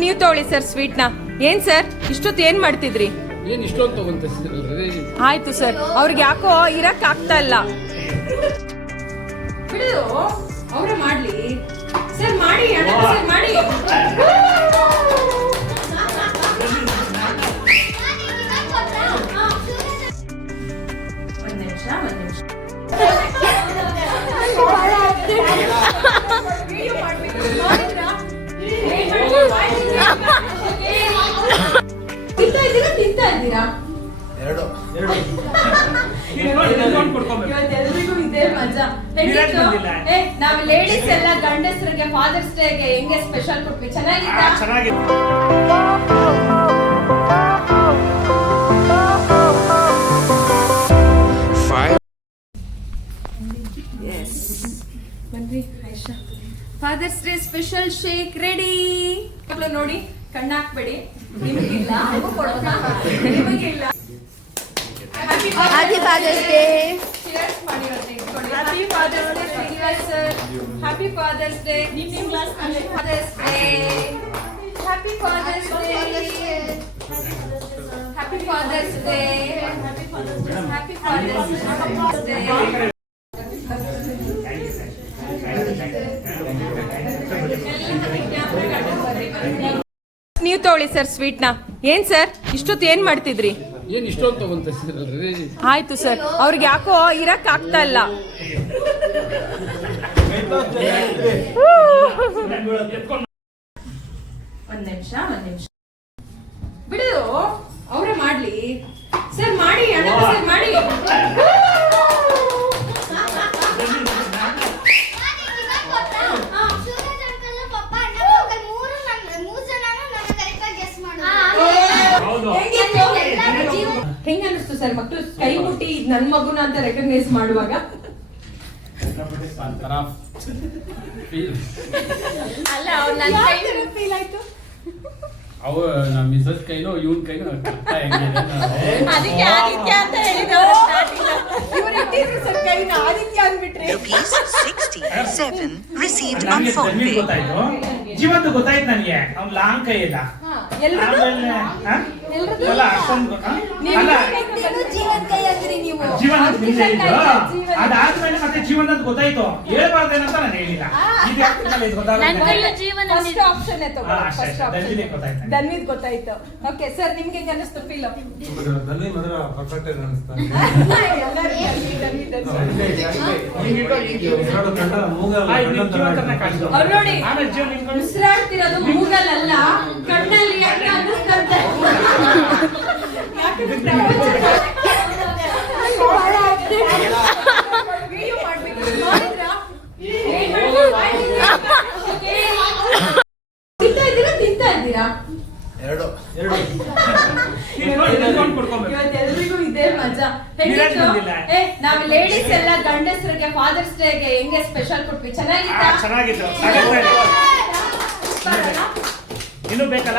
ನೀವು ತಗೊಳ್ಳಿ ಸರ್ ಸ್ವೀಟ್ನ. ಏನ್ ಸರ್ ಇಷ್ಟೊತ್ತು ಏನ್ ಮಾಡ್ತಿದ್ರಿ? ಏನ್ ಇಷ್ಟೊಂದು ತಗೊಂತ? ಆಯ್ತು ಸರ್, ಅವ್ರಿಗೆ ಯಾಕೋ ಇರಕ್ ಆಗ್ತಾ ಇಲ್ಲ. ಬಿಡು, ಅವ್ರೆ ಮಾಡ್ಲಿ ಸರ್. ಮಾಡಿ ಸರ್, ಮಾಡಿ. ಒಂದ್ ನಿಮಿಷ ತಿಂತಾ ಇದ್ದೀರಾ? ಇವತ್ತೆಲ್ರಿಗೂ ಇದೇ ಮಜಾ. ನಾವು ಲೇಡೀಸ್ ಎಲ್ಲ ಗಂಡಸರಿಗೆ ಫಾದರ್ಸ್ ಡೇಗೆ ಹೆಂಗೆ ಸ್ಪೆಷಲ್ ಕೊಟ್ವಿ. ಚೆನ್ನಾಗಿತ್ತು. ಬನ್ರಿ Ayesha, father's day special shake ready. ನೋಡಿ, ಕಣ್ಣಾಕ್ಬೇಡಿ. ನಿಮಗಿಲ್ಲ, ನಿಮಗಿಲ್ಲ. Happy father's day. ಚಿಯರ್ಸ್ ಮಾಡಿರೋದು ಇಟ್ಕೊಳ್ಳಿ. Happy father's day Srinivas sir. Happy father's day. ನಿಮ್ಮ class father's day. Happy father's day. Happy father's day. Happy father's day. ನೀವು ತಗೊಳ್ಳಿ ಸರ್ ಸ್ವೀಟ್ನ. ಏನ್ ಸರ್ ಇಷ್ಟೊತ್ತು ಏನ್ ಮಾಡ್ತಿದ್ರಿ? ಏನ್ ಇಷ್ಟೊಂದು ತಗೊಂತ? ಆಯ್ತು ಸರ್, ಅವ್ರಿಗೆ ಯಾಕೋ ಇರಕ್ ಆಗ್ತಾ ಇಲ್ಲ. ಒಂದ್ ನಿಮಿಷ ಬಿಡು, ಅವ್ರೆ ಮಾಡ್ಲಿ ಸರ್. ಮಾಡಿ ಸರ್, ಮಾಡಿ. ಹೆಂಗ ಅನಿಸ್ತು ಸರ್ ಮಕ್ಕಳು ಕೈ ಮುಟ್ಟಿ ನನ್ ಮಗುನ ಅಂತ ರೆಕಗ್ನೈಸ್ ಮಾಡುವಾಗ? ಅಲ್ಲ, ಅವ್ರು ನನ್ನ ಕೈ ಫೀಲ್ ಆಯ್ತು. ಅವ ನಮ್ಮ ಮಿಸಸ್ ಕೈನೋ ಇವನ್ ಕೈನೋ ಅದಕ್ಕೆ ಆದಿತ್ಯ ಅಂತ ಹೇಳಿದವರು ಇವರು ಇಟ್ಟಿದ್ರು ಸರ್ ಕೈನ ಆದಿತ್ಯ ಅಂದ್ಬಿಟ್ರೆ. ₹67 received on phone pay. ಜೀವಂತ ಗೊತ್ತಾಯ್ತು ನನಗೆ. ಅವ್ನು ಲಾಂಗ್ ಕೈ ಇಲ್ಲ. ಅದಾದ್ಮೇಲೆ ಮತ್ತೆ ಜೀವನ ಅಂತ ಗೊತ್ತಾಯ್ತು. ಹೇಳ್ಬಾರ್ದೇನಂತ ನಾನು ಹೇಳಿಲ್ಲ. ಧನ್ವಿದ್ ಗೊತ್ತಾಯ್ತು. ಓಕೆ ಸರ್, ನಿಮ್ಗೆ ಹೆಂಗ ಅನಿಸ್ತು ಫೀಲ್? ಅವ್ರು ನೋಡಿ ಉಸಿರಾಡ್ತಿರೋದು ಮೂಗಲ್ಲ, ಕಣ್ಣಲ್ಲಿ. ತಿಂತಾ ಇದ್ದೀರಾ? ಇವತ್ತೆಲ್ರಿಗೂ ಇದೇ ಮಜಾ. ನಾವು ಲೇಡೀಸ್ ಎಲ್ಲ ಗಂಡಸರಿಗೆ ಫಾದರ್ಸ್ ಡೇಗೆ ಹೆಂಗೆ ಸ್ಪೆಷಲ್ ಕೊಟ್ವಿ. ಚೆನ್ನಾಗಿತ್ತು. ಇನ್ನು ಬೇಕಲ್ಲ?